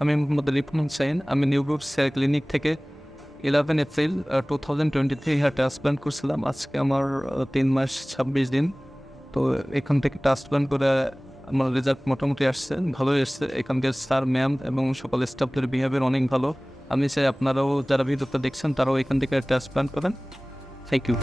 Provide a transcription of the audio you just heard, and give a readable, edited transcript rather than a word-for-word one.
আমি মোহাম্মদ রিপন হুসাইন। আমি new group hair clinic থেকে 11 এপ্রিল 2023 হেয়ার ট্রান্সপ্লান্ট করছিলাম। আজকে আমার 3 মাস 26 দিন। তো এখান থেকে ট্রান্সপ্লান্ট করে আমার রেজাল্ট মোটামুটি আসছে, ভালোই আসছে। এখানকার স্যার ম্যাম এবং সকল স্টাফদের বিহেভিয়ার অনেক ভালো। আমি চাই আপনারাও যারা ভিডিওটা দেখছেন তারাও এখান থেকে ট্রান্সপ্লান্ট করেন। Thank you.